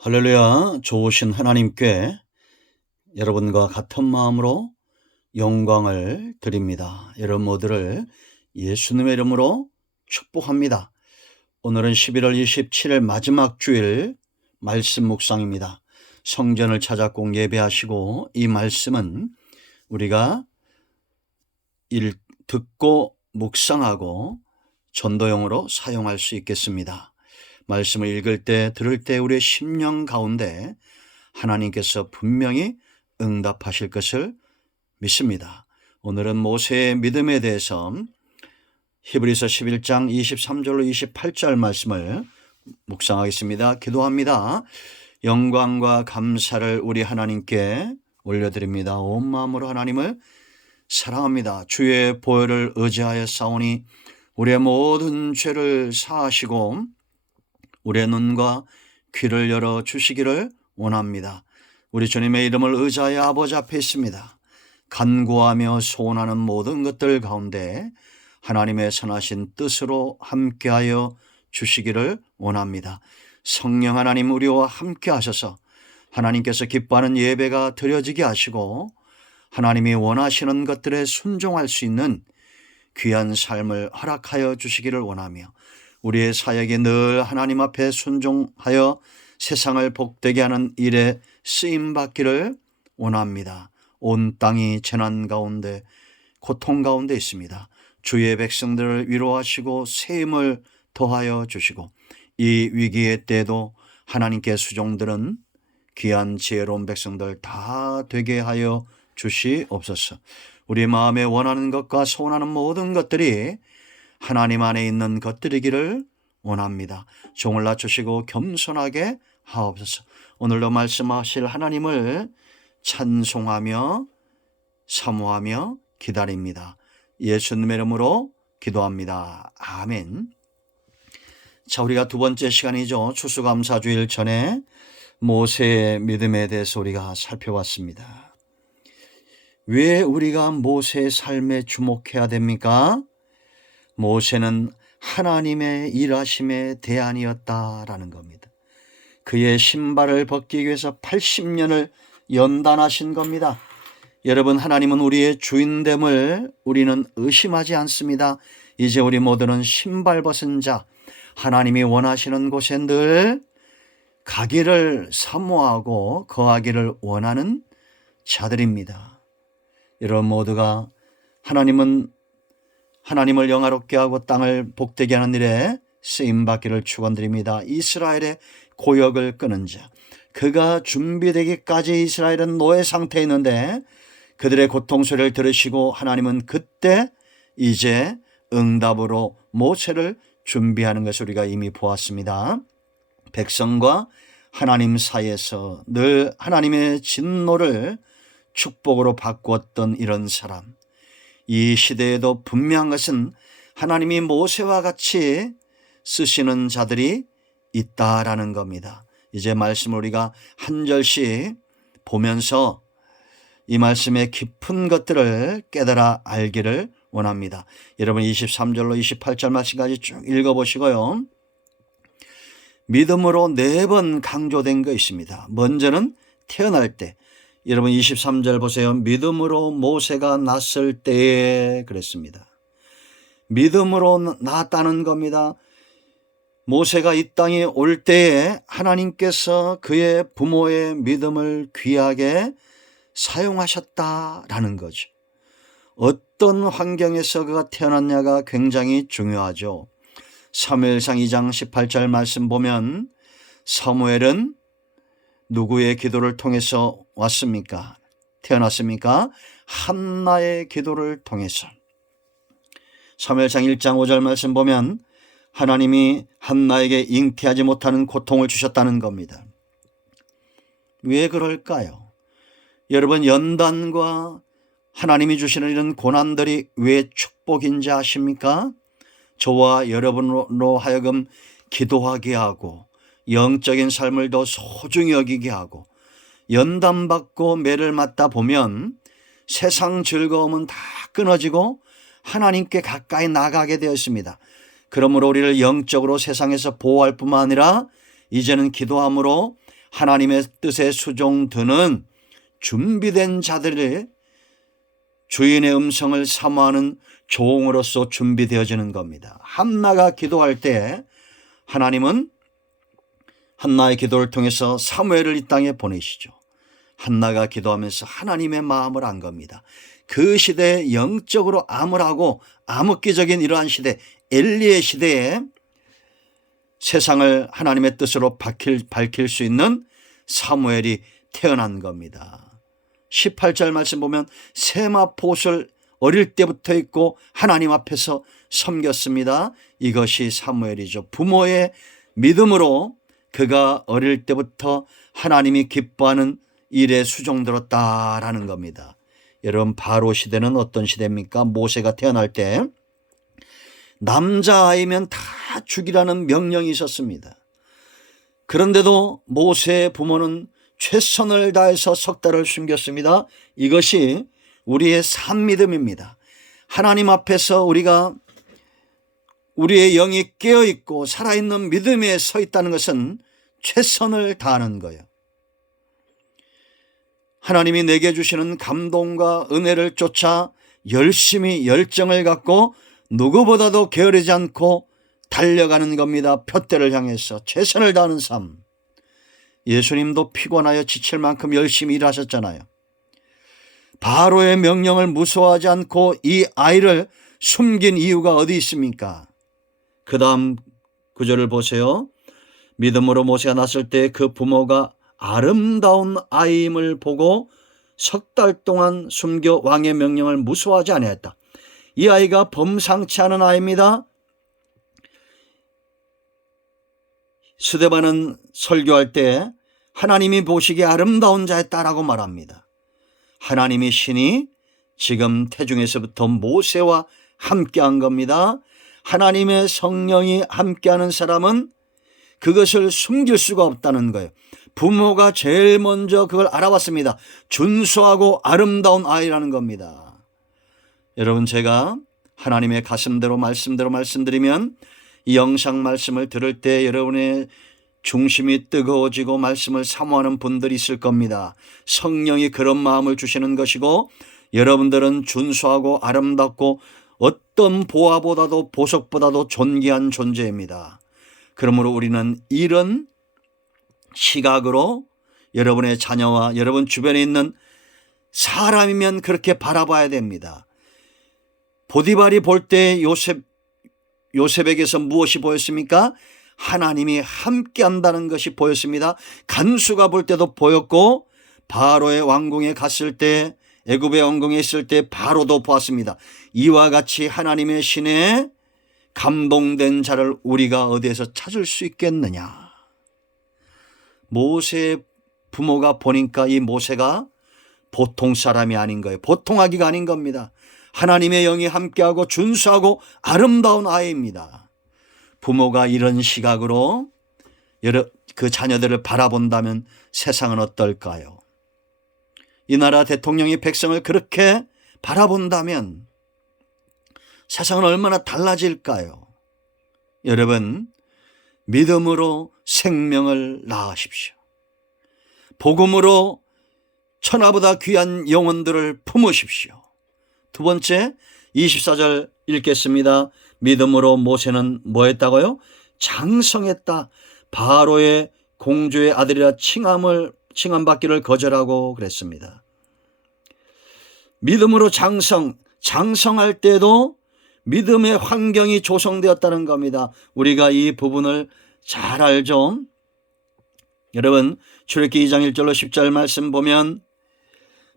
할렐루야. 좋으신 하나님께 여러분과 같은 마음으로 영광을 드립니다. 여러분 모두를 예수님의 이름으로 축복합니다. 오늘은 11월 27일 마지막 주일 말씀 묵상입니다. 성전을 찾아 꼭 예배하시고 이 말씀은 우리가 듣고 묵상하고 전도용으로 사용할 수 있겠습니다. 말씀을 읽을 때 들을 때 우리의 심령 가운데 하나님께서 분명히 응답하실 것을 믿습니다. 오늘은 모세의 믿음에 대해서 히브리서 11장 23절로 28절 말씀을 묵상하겠습니다. 기도합니다. 영광과 감사를 우리 하나님께 올려드립니다. 온 마음으로 하나님을 사랑합니다. 주의 보혈을 의지하여 싸우니 우리의 모든 죄를 사하시고 우리의 눈과 귀를 열어 주시기를 원합니다. 우리 주님의 이름을 의지하여 아버지 앞에 있습니다. 간구하며 소원하는 모든 것들 가운데 하나님의 선하신 뜻으로 함께하여 주시기를 원합니다. 성령 하나님 우리와 함께 하셔서 하나님께서 기뻐하는 예배가 드려지게 하시고 하나님이 원하시는 것들에 순종할 수 있는 귀한 삶을 허락하여 주시기를 원하며 우리의 사역이 늘 하나님 앞에 순종하여 세상을 복되게 하는 일에 쓰임받기를 원합니다. 온 땅이 재난 가운데 고통 가운데 있습니다. 주의 백성들을 위로하시고 새 힘을 더하여 주시고 이 위기의 때도 하나님께 수종들은 귀한 지혜로운 백성들 다 되게 하여 주시옵소서. 우리 마음에 원하는 것과 소원하는 모든 것들이 하나님 안에 있는 것들이기를 원합니다. 종을 낮추시고 겸손하게 하옵소서. 오늘도 말씀하실 하나님을 찬송하며 사모하며 기다립니다. 예수님의 이름으로 기도합니다. 아멘. 자, 우리가 두 번째 시간이죠. 추수감사주일 전에 모세의 믿음에 대해서 우리가 살펴봤습니다. 왜 우리가 모세의 삶에 주목해야 됩니까? 모세는 하나님의 일하심의 대안이었다라는 겁니다. 그의 신발을 벗기 위해서 80년을 연단하신 겁니다. 여러분, 하나님은 우리의 주인됨을 우리는 의심하지 않습니다. 이제 우리 모두는 신발 벗은 자, 하나님이 원하시는 곳에 늘 가기를 사모하고 거하기를 원하는 자들입니다. 여러분 모두가 하나님을 영화롭게 하고 땅을 복되게 하는 일에 쓰임받기를 축원드립니다. 이스라엘의 고역을 끄는 자, 그가 준비되기까지 이스라엘은 노예 상태에 있는데 그들의 고통 소리를 들으시고 하나님은 그때 이제 응답으로 모세를 준비하는 것을 우리가 이미 보았습니다. 백성과 하나님 사이에서 늘 하나님의 진노를 축복으로 바꾸었던 이런 사람, 이 시대에도 분명한 것은 하나님이 모세와 같이 쓰시는 자들이 있다라는 겁니다. 이제 말씀을 우리가 한 절씩 보면서 이 말씀의 깊은 것들을 깨달아 알기를 원합니다. 여러분 23절로 28절 말씀까지 쭉 읽어보시고요. 믿음으로 4번 강조된 거 있습니다. 먼저는 태어날 때, 여러분 23절 보세요. 믿음으로 모세가 났을 때에 그랬습니다. 믿음으로 낳았다는 겁니다. 모세가 이 땅에 올 때에 하나님께서 그의 부모의 믿음을 귀하게 사용하셨다라는 거죠. 어떤 환경에서 그가 태어났냐가 굉장히 중요하죠. 사무엘상 2장 18절 말씀 보면 사무엘은 누구의 기도를 통해서 왔습니까? 태어났습니까? 한나의 기도를 통해서. 사무엘상 1장 5절 말씀 보면 하나님이 한나에게 잉태하지 못하는 고통을 주셨다는 겁니다. 왜 그럴까요? 여러분, 연단과 하나님이 주시는 이런 고난들이 왜 축복인지 아십니까? 저와 여러분으로 하여금 기도하게 하고 영적인 삶을 더 소중히 여기게 하고 연단받고 매를 맞다 보면 세상 즐거움은 다 끊어지고 하나님께 가까이 나가게 되었습니다. 그러므로 우리를 영적으로 세상에서 보호할 뿐만 아니라 이제는 기도함으로 하나님의 뜻에 수종드는 준비된 자들이 주인의 음성을 사모하는 종으로서 준비되어지는 겁니다. 한나가 기도할 때 하나님은 한나의 기도를 통해서 사무엘을 이 땅에 보내시죠. 한나가 기도하면서 하나님의 마음을 안 겁니다. 그 시대에 영적으로 암울하고 암흑기적인 이러한 시대, 엘리의 시대에 세상을 하나님의 뜻으로 밝힐 수 있는 사무엘이 태어난 겁니다. 18절 말씀 보면 세마포옷을 어릴 때부터 입고 하나님 앞에서 섬겼습니다. 이것이 사무엘이죠. 부모의 믿음으로 그가 어릴 때부터 하나님이 기뻐하는 일에 수종들었다라는 겁니다. 여러분, 바로 시대는 어떤 시대입니까? 모세가 태어날 때 남자아이면 다 죽이라는 명령이 있었습니다. 그런데도 모세의 부모는 최선을 다해서 석 달을 숨겼습니다. 이것이 우리의 산 믿음입니다. 하나님 앞에서 우리의 영이 깨어있고 살아있는 믿음에 서 있다는 것은 최선을 다하는 거예요. 하나님이 내게 주시는 감동과 은혜를 쫓아 열심히 열정을 갖고 누구보다도 게으르지 않고 달려가는 겁니다. 푯대를 향해서 최선을 다하는 삶. 예수님도 피곤하여 지칠 만큼 열심히 일하셨잖아요. 바로의 명령을 무서워하지 않고 이 아이를 숨긴 이유가 어디 있습니까? 그 다음 구절을 보세요. 믿음으로 모세가 낳았을 때 그 부모가 아름다운 아이임을 보고 석 달 동안 숨겨 왕의 명령을 무서워하지 아니하였다. 이 아이가 범상치 않은 아이입니다. 스데반은 설교할 때 하나님이 보시기에 아름다운 자였다라고 말합니다. 하나님이 신이 지금 태중에서부터 모세와 함께한 겁니다. 하나님의 성령이 함께하는 사람은 그것을 숨길 수가 없다는 거예요. 부모가 제일 먼저 그걸 알아봤습니다. 준수하고 아름다운 아이라는 겁니다. 여러분, 제가 하나님의 가슴대로 말씀드리면 이 영상 말씀을 들을 때 여러분의 중심이 뜨거워지고 말씀을 사모하는 분들이 있을 겁니다. 성령이 그런 마음을 주시는 것이고 여러분들은 준수하고 아름답고 어떤 보화보다도 보석보다도 존귀한 존재입니다. 그러므로 우리는 이런 시각으로 여러분의 자녀와 여러분 주변에 있는 사람이면 그렇게 바라봐야 됩니다. 보디발이 볼 때 요셉에게서 무엇이 보였습니까? 하나님이 함께 한다는 것이 보였습니다. 간수가 볼 때도 보였고 바로의 왕궁에 갔을 때, 애굽의 왕궁에 있을 때 바로도 보았습니다. 이와 같이 하나님의 신에 감동된 자를 우리가 어디에서 찾을 수 있겠느냐. 모세의 부모가 보니까 이 모세가 보통 사람이 아닌 거예요. 보통 아기가 아닌 겁니다. 하나님의 영이 함께하고 준수하고 아름다운 아이입니다. 부모가 이런 시각으로 그 자녀들을 바라본다면 세상은 어떨까요? 이 나라 대통령이 백성을 그렇게 바라본다면 세상은 얼마나 달라질까요? 여러분, 믿음으로 생명을 낳으십시오. 복음으로 천하보다 귀한 영혼들을 품으십시오. 두 번째, 24절 읽겠습니다. 믿음으로 모세는 뭐 했다고요? 장성했다. 바로의 공주의 아들이라 칭함받기를 거절하고 그랬습니다. 믿음으로 장성할 때도 믿음의 환경이 조성되었다는 겁니다. 우리가 이 부분을 잘 알죠? 여러분, 출애굽기 2장 1절로 10절 말씀 보면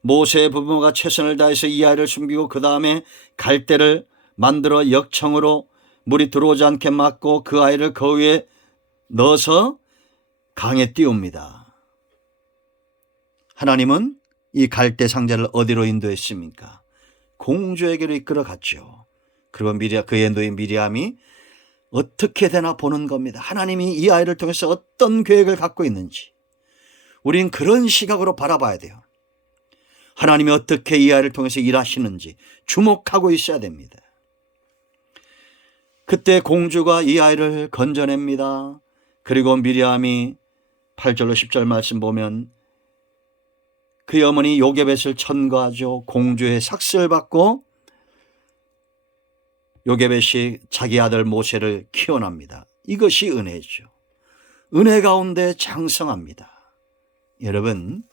모세의 부모가 최선을 다해서 이 아이를 숨기고 그 다음에 갈대를 만들어 역청으로 물이 들어오지 않게 막고 그 아이를 그 위에 넣어서 강에 띄웁니다. 하나님은 이 갈대 상자를 어디로 인도했습니까? 공주에게로 이끌어 갔죠. 그리고 그의 누이 미리암이 어떻게 되나 보는 겁니다. 하나님이 이 아이를 통해서 어떤 계획을 갖고 있는지 우린 그런 시각으로 바라봐야 돼요. 하나님이 어떻게 이 아이를 통해서 일하시는지 주목하고 있어야 됩니다. 그때 공주가 이 아이를 건져냅니다. 그리고 미리암이 8절로 10절 말씀 보면 그의 어머니 요게벳을 천거하죠. 공주의 삭슬을 받고 요게벳이 자기 아들 모세를 키워납니다. 이것이 은혜죠. 은혜 가운데 장성합니다. 여러분,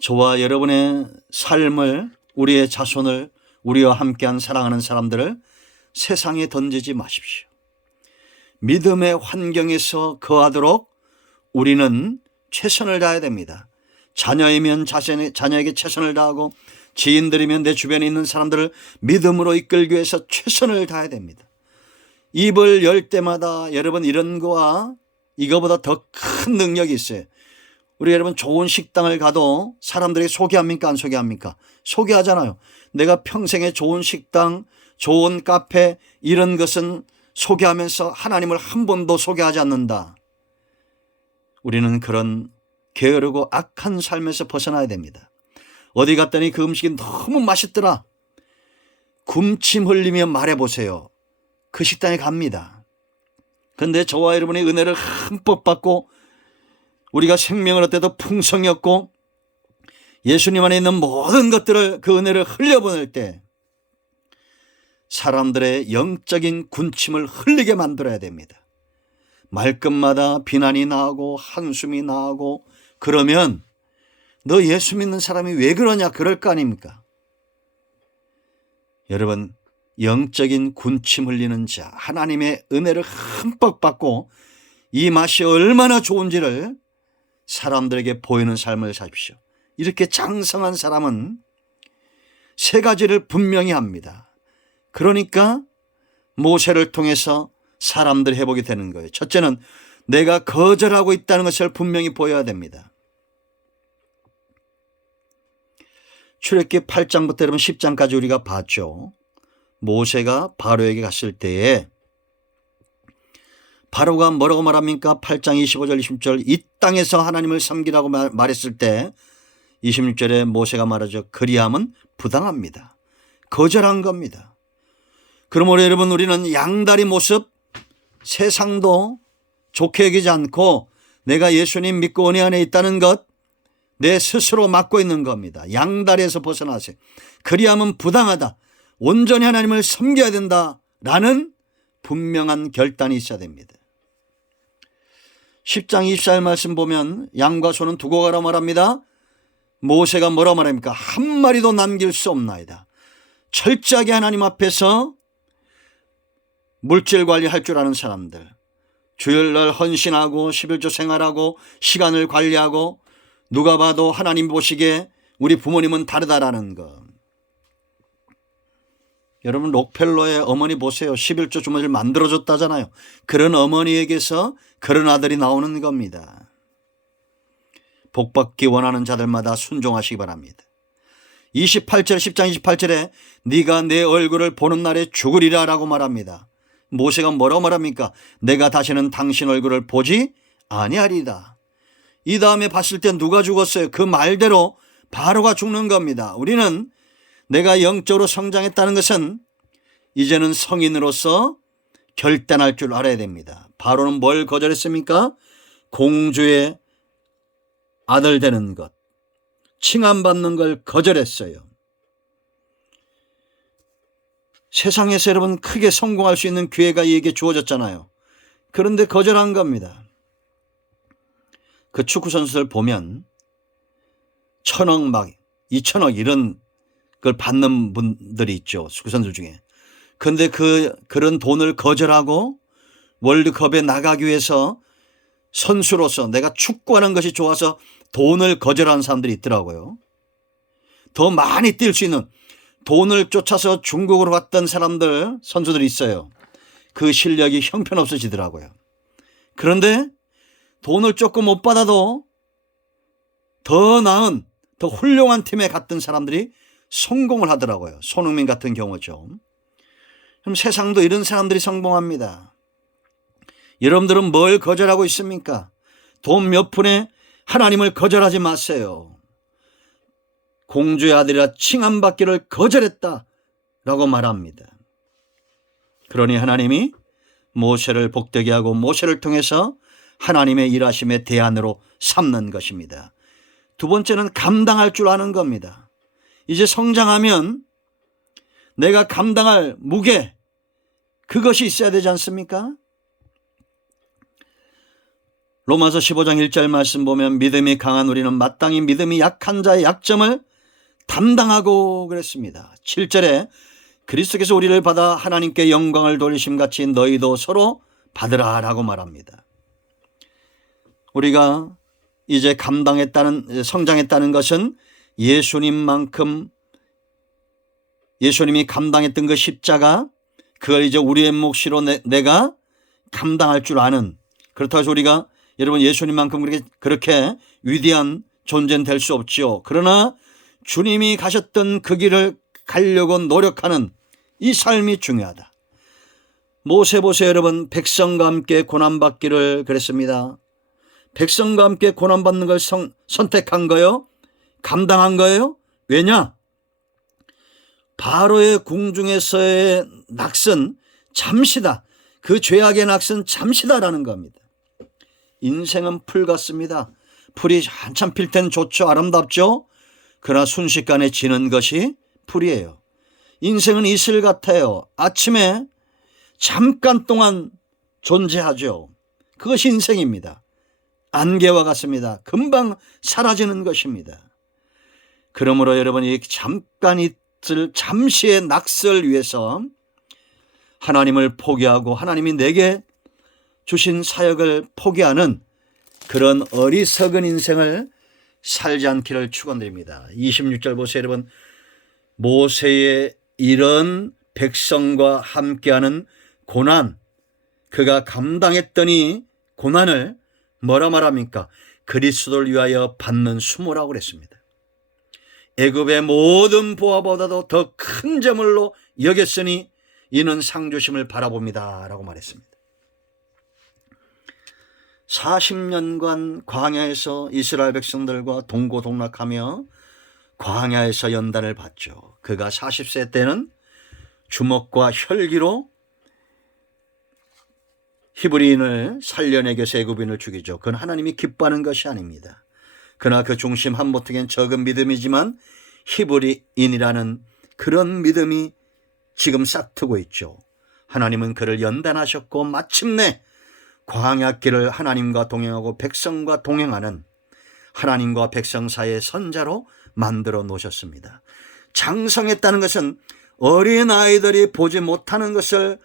저와 여러분의 삶을, 우리의 자손을, 우리와 함께한 사랑하는 사람들을 세상에 던지지 마십시오. 믿음의 환경에서 거하도록 우리는 최선을 다해야 됩니다. 자녀이면 자녀에게 최선을 다하고, 지인들이면 내 주변에 있는 사람들을 믿음으로 이끌기 위해서 최선을 다해야 됩니다. 입을 열 때마다 여러분 이런 거와 이거보다 더 큰 능력이 있어요. 우리 여러분 좋은 식당을 가도 사람들이 소개합니까? 안 소개합니까? 소개하잖아요. 내가 평생에 좋은 식당, 좋은 카페 이런 것은 소개하면서 하나님을 한 번도 소개하지 않는다. 우리는 그런 게으르고 악한 삶에서 벗어나야 됩니다. 어디 갔더니 그 음식이 너무 맛있더라. 군침 흘리며 말해보세요. 그 식당에 갑니다. 그런데 저와 여러분의 은혜를 흠뻑 받고 우리가 생명을 얻어도 풍성이 없고 예수님 안에 있는 모든 것들을 그 은혜를 흘려보낼 때 사람들의 영적인 군침을 흘리게 만들어야 됩니다. 말끝마다 비난이 나오고 한숨이 나오고 그러면 너 예수 믿는 사람이 왜 그러냐 그럴 거 아닙니까? 여러분, 영적인 군침 흘리는 자, 하나님의 은혜를 흠뻑 받고 이 맛이 얼마나 좋은지를 사람들에게 보이는 삶을 사십시오. 이렇게 장성한 사람은 세 가지를 분명히 합니다. 그러니까 모세를 통해서 사람들 회복이 되는 거예요. 첫째는 내가 거절하고 있다는 것을 분명히 보여야 됩니다. 출애굽기 8장부터 여러분 10장까지 우리가 봤죠. 모세가 바로에게 갔을 때에 바로가 뭐라고 말합니까? 8장 25절 26절 이 땅에서 하나님을 섬기라고 말했을 때 26절에 모세가 말하죠. 그리함은 부당합니다. 거절한 겁니다. 그러므로 여러분 우리는 양다리 모습 세상도 좋게 여기지 않고 내가 예수님 믿고 은혜 안에 있다는 것 내 스스로 맡고 있는 겁니다. 양다리에서 벗어나세요. 그리함은 부당하다. 온전히 하나님을 섬겨야 된다라는 분명한 결단이 있어야 됩니다. 10장 24절 말씀 보면 양과 소는 두고 가라 말합니다. 모세가 뭐라 말합니까? 한 마리도 남길 수 없나이다. 철저하게 하나님 앞에서 물질 관리할 줄 아는 사람들, 주일날 헌신하고 11조 생활하고 시간을 관리하고 누가 봐도 하나님 보시기에 우리 부모님은 다르다라는 것. 여러분 록펠러의 어머니 보세요. 11조 주머니를 만들어줬다잖아요. 그런 어머니에게서 그런 아들이 나오는 겁니다. 복받기 원하는 자들마다 순종하시기 바랍니다. 28절 10장 28절에 네가 내 얼굴을 보는 날에 죽으리라 라고 말합니다. 모세가 뭐라고 말합니까? 내가 다시는 당신 얼굴을 보지 아니하리다. 이 다음에 봤을 때 누가 죽었어요? 그 말대로 바로가 죽는 겁니다. 우리는 내가 영적으로 성장했다는 것은 이제는 성인으로서 결단할 줄 알아야 됩니다. 바로는 뭘 거절했습니까? 공주의 아들 되는 것, 칭함받는 걸 거절했어요. 세상에서 여러분 크게 성공할 수 있는 기회가 이에게 주어졌잖아요. 그런데 거절한 겁니다. 그 축구 선수들 보면 1,000억 막 2,000억 이런 걸 받는 분들이 있죠. 축구 선수들 중에. 그런데 그런 돈을 거절하고 월드컵에 나가기 위해서 선수로서 내가 축구하는 것이 좋아서 돈을 거절하는 사람들이 있더라고요. 더 많이 뛸 수 있는 돈을 쫓아서 중국으로 갔던 사람들, 선수들이 있어요. 그 실력이 형편없어지더라고요. 그런데 돈을 조금 못 받아도 더 나은, 더 훌륭한 팀에 갔던 사람들이 성공을 하더라고요. 손흥민 같은 경우죠. 그럼 세상도 이런 사람들이 성공합니다. 여러분들은 뭘 거절하고 있습니까? 돈 몇 푼에 하나님을 거절하지 마세요. 공주의 아들이라 칭함받기를 거절했다 라고 말합니다. 그러니 하나님이 모세를 복되게 하고 모세를 통해서 하나님의 일하심의 대안으로 삼는 것입니다. 두 번째는 감당할 줄 아는 겁니다. 이제 성장하면 내가 감당할 무게, 그것이 있어야 되지 않습니까? 로마서 15장 1절 말씀 보면 믿음이 강한 우리는 마땅히 믿음이 약한 자의 약점을 담당하고 그랬습니다. 7절에 그리스도께서 우리를 받아 하나님께 영광을 돌리심 같이 너희도 서로 받으라 라고 말합니다. 우리가 이제 성장했다는 것은 예수님이 감당했던 그 십자가, 그걸 이제 우리의 몫으로 내가 감당할 줄 아는, 그렇다고 해서 우리가 여러분 예수님만큼 그렇게 위대한 존재는 될 수 없지요. 그러나 주님이 가셨던 그 길을 가려고 노력하는 이 삶이 중요하다. 모세 보세요 여러분. 백성과 함께 고난받기를 그랬습니다. 백성과 함께 고난받는 걸 선택한 거예요? 감당한 거예요? 왜냐? 바로의 궁중에서의 낙선 잠시다. 그 죄악의 낙선 잠시다라는 겁니다. 인생은 풀 같습니다. 풀이 한참 필 때는 좋죠. 아름답죠. 그러나 순식간에 지는 것이 풀이에요. 인생은 이슬 같아요. 아침에 잠깐 동안 존재하죠. 그것이 인생입니다. 안개와 같습니다. 금방 사라지는 것입니다. 그러므로 여러분 이 잠시의 낙설 위해서 하나님을 포기하고 하나님이 내게 주신 사역을 포기하는 그런 어리석은 인생을 살지 않기를 축원드립니다. 26절 보세요 여러분. 모세의 이런 백성과 함께하는 고난, 그가 감당했더니 고난을 뭐라 말합니까? 그리스도를 위하여 받는 수모라고 그랬습니다. 애굽의 모든 보화보다도 더 큰 재물로 여겼으니 이는 상주심을 바라봅니다 라고 말했습니다. 40년간 광야에서 이스라엘 백성들과 동고동락하며 광야에서 연단을 받죠. 그가 40세 때는 주먹과 혈기로 히브리인을 살려내겨서 애굽인을 죽이죠. 그건 하나님이 기뻐하는 것이 아닙니다. 그러나 그 중심 한모퉁이는 적은 믿음이지만 히브리인이라는 그런 믿음이 지금 싹트고 있죠. 하나님은 그를 연단하셨고 마침내 광야길을 하나님과 동행하고 백성과 동행하는 하나님과 백성 사이의 선자로 만들어 놓으셨습니다. 장성했다는 것은 어린아이들이 보지 못하는 것을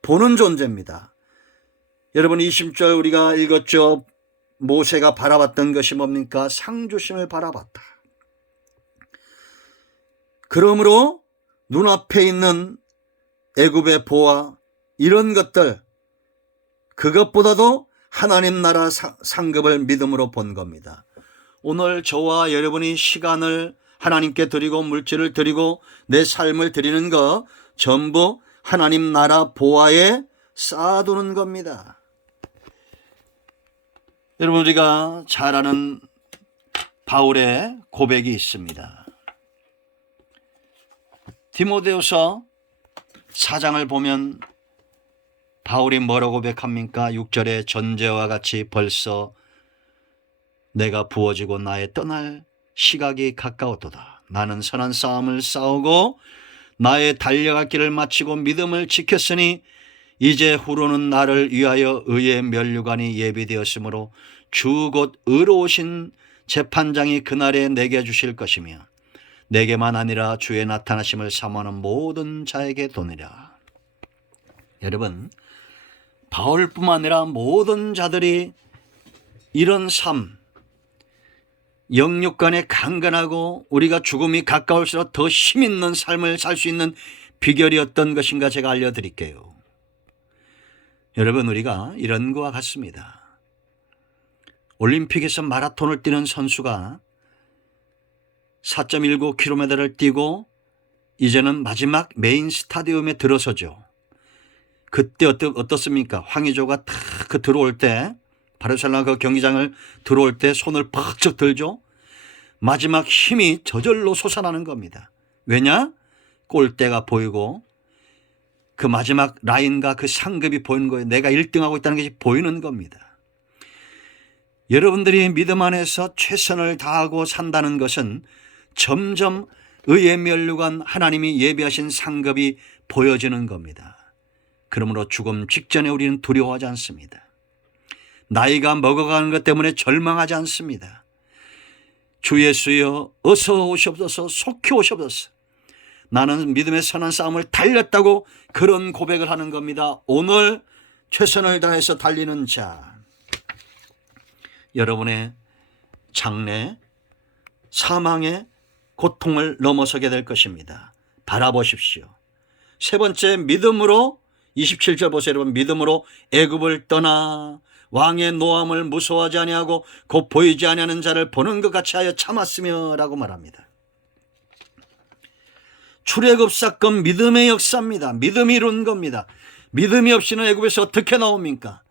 보는 존재입니다. 여러분 20절 우리가 읽었죠. 모세가 바라봤던 것이 뭡니까? 상주심을 바라봤다. 그러므로 눈앞에 있는 애굽의 보화 이런 것들, 그것보다도 하나님 나라 상급을 믿음으로 본 겁니다. 오늘 저와 여러분이 시간을 하나님께 드리고 물질을 드리고 내 삶을 드리는 거 전부 하나님 나라 보화에 쌓아두는 겁니다. 여러분 우리가 잘 아는 바울의 고백이 있습니다. 디모데후서 4장을 보면 바울이 뭐라고 고백합니까? 6절에 전제와 같이 벌써 내가 부어지고 나의 떠날 시각이 가까웠도다. 나는 선한 싸움을 싸우고 나의 달려갈 길을 마치고 믿음을 지켰으니 이제 후로는 나를 위하여 의의 면류관이 예비되었으므로 주 곧 의로우신 재판장이 그날에 내게 주실 것이며 내게만 아니라 주의 나타나심을 사모하는 모든 자에게 도니라. 여러분 바울뿐만 아니라 모든 자들이 이런 삶, 영육간에 강건하고 우리가 죽음이 가까울수록 더 힘있는 삶을 살 수 있는 비결이 어떤 것인가 제가 알려드릴게요. 여러분 우리가 이런 것과 같습니다. 올림픽에서 마라톤을 뛰는 선수가 4.19km를 뛰고 이제는 마지막 메인 스타디움에 들어서죠. 그때 어떻습니까? 황의조가 탁 들어올 때 바르셀로나 그 경기장을 들어올 때 손을 퍽쩍 들죠. 마지막 힘이 저절로 솟아나는 겁니다. 왜냐? 골대가 보이고 그 마지막 라인과 그 상급이 보이는 거예요. 내가 1등하고 있다는 것이 보이는 겁니다. 여러분들이 믿음 안에서 최선을 다하고 산다는 것은 점점 의에 면류관 하나님이 예비하신 상급이 보여지는 겁니다. 그러므로 죽음 직전에 우리는 두려워하지 않습니다. 나이가 먹어가는 것 때문에 절망하지 않습니다. 주 예수여 어서 오시옵소서, 속히 오시옵소서. 나는 믿음의 선한 싸움을 달렸다고 그런 고백을 하는 겁니다. 오늘 최선을 다해서 달리는 자, 여러분의 장래, 사망의 고통을 넘어서게 될 것입니다. 바라보십시오. 세 번째, 믿음으로 27절 보세요. 여러분, 믿음으로 애굽을 떠나 왕의 노함을 무서워하지 아니하고 곧 보이지 아니하는 자를 보는 것 같이 하여 참았으며 라고 말합니다. 출애굽 사건 믿음의 역사입니다. 믿음이 이룬 겁니다. 믿음이 없이는 애굽에서 어떻게 나옵니까?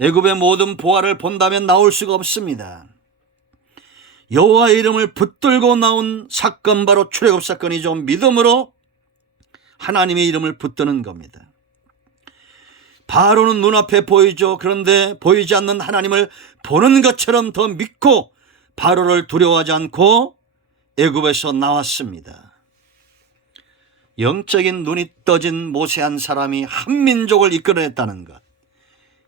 애굽의 모든 보화를 본다면 나올 수가 없습니다. 여호와의 이름을 붙들고 나온 사건, 바로 출애굽 사건이죠. 믿음으로 하나님의 이름을 붙드는 겁니다. 바로는 눈앞에 보이죠. 그런데 보이지 않는 하나님을 보는 것처럼 더 믿고 바로를 두려워하지 않고 애굽에서 나왔습니다. 영적인 눈이 떠진 모세 한 사람이 한 민족을 이끌어냈다는 것,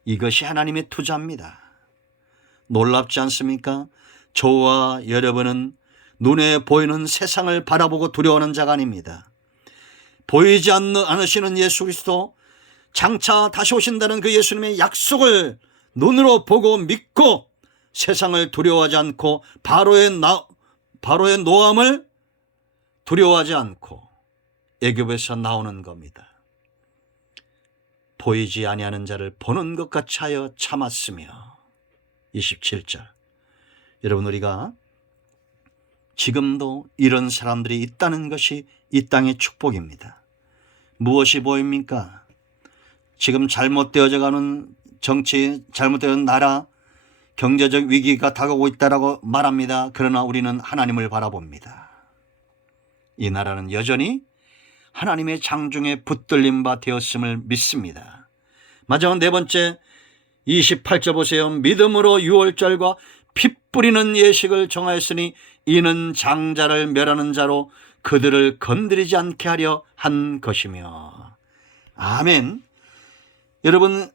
이것이 하나님의 투자입니다. 놀랍지 않습니까? 저와 여러분은 눈에 보이는 세상을 바라보고 두려워하는 자가 아닙니다. 보이지 않으시는 예수 그리스도, 장차 다시 오신다는 그 예수님의 약속을 눈으로 보고 믿고 세상을 두려워하지 않고 바로의 노함을 두려워하지 않고 애굽에서 나오는 겁니다. 보이지 아니하는 자를 보는 것 같이 하여 참았으며. 27절. 여러분, 우리가 지금도 이런 사람들이 있다는 것이 이 땅의 축복입니다. 무엇이 보입니까? 지금 잘못되어져 가는 정치, 잘못되어진 나라, 경제적 위기가 다가오고 있다라고 말합니다. 그러나 우리는 하나님을 바라봅니다. 이 나라는 여전히 하나님의 장중에 붙들림 바 되었음을 믿습니다. 마지막 네 번째, 28절 보세요. 믿음으로 유월절과 피 뿌리는 예식을 정하였으니 이는 장자를 멸하는 자로 그들을 건드리지 않게 하려 한 것이며. 아멘. 여러분,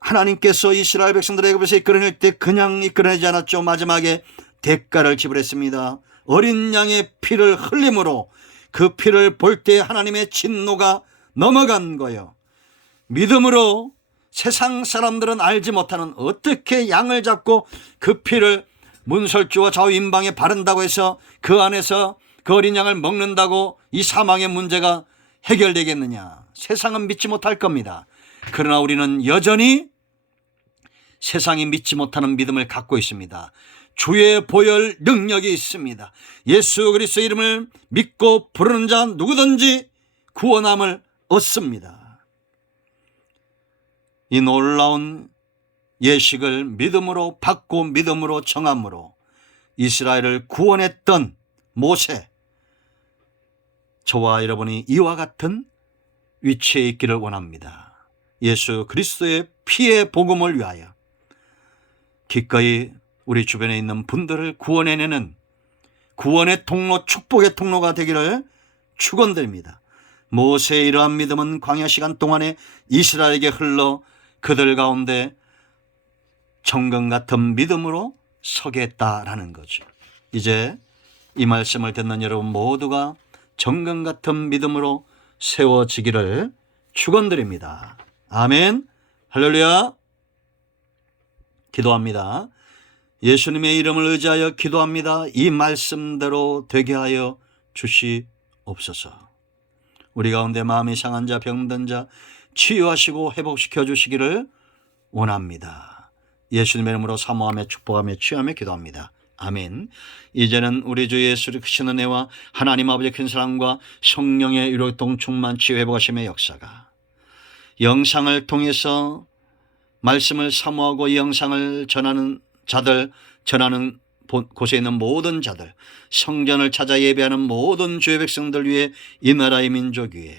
하나님께서 이스라엘 백성들을 애굽에서 이끌어낼 때 그냥 이끌어내지 않았죠. 마지막에 대가를 지불했습니다. 어린 양의 피를 흘림으로 그 피를 볼 때 하나님의 진노가 넘어간 거예요. 믿음으로 세상 사람들은 알지 못하는, 어떻게 양을 잡고 그 피를 문설주와 좌우 임방에 바른다고 해서 그 안에서 그 어린 양을 먹는다고 이 사망의 문제가 해결되겠느냐. 세상은 믿지 못할 겁니다. 그러나 우리는 여전히 세상이 믿지 못하는 믿음을 갖고 있습니다. 주의 보혈 능력이 있습니다. 예수 그리스도의 이름을 믿고 부르는 자 누구든지 구원함을 얻습니다. 이 놀라운 예식을 믿음으로 받고 믿음으로 정함으로 이스라엘을 구원했던 모세, 저와 여러분이 이와 같은 위치에 있기를 원합니다. 예수 그리스도의 피의 복음을 위하여 기꺼이 우리 주변에 있는 분들을 구원해내는 구원의 통로, 축복의 통로가 되기를 축원드립니다. 모세의 이러한 믿음은 광야 시간 동안에 이스라엘에게 흘러 그들 가운데 정금 같은 믿음으로 서게 했다라는 거죠. 이제 이 말씀을 듣는 여러분 모두가 정금 같은 믿음으로 세워지기를 축원드립니다. 아멘. 할렐루야. 기도합니다. 예수님의 이름을 의지하여 기도합니다. 이 말씀대로 되게 하여 주시옵소서. 우리 가운데 마음이 상한 자, 병든 자 치유하시고 회복시켜 주시기를 원합니다. 예수님의 이름으로 사모하며 축복하며 취하며 기도합니다. 아멘. 이제는 우리 주 예수의 크신 은혜와 하나님 아버지의 큰 사랑과 성령의 위로통 충만 치유 회복하심의 역사가 영상을 통해서 말씀을 사모하고 이 영상을 전하는 자들, 전하는 곳에 있는 모든 자들, 성전을 찾아 예배하는 모든 주의 백성들 위해 이 나라의 민족 위에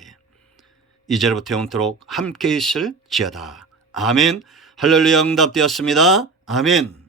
이제부터 영원토록 함께 있을지어다. 아멘. 할렐루야. 응답되었습니다. 아멘.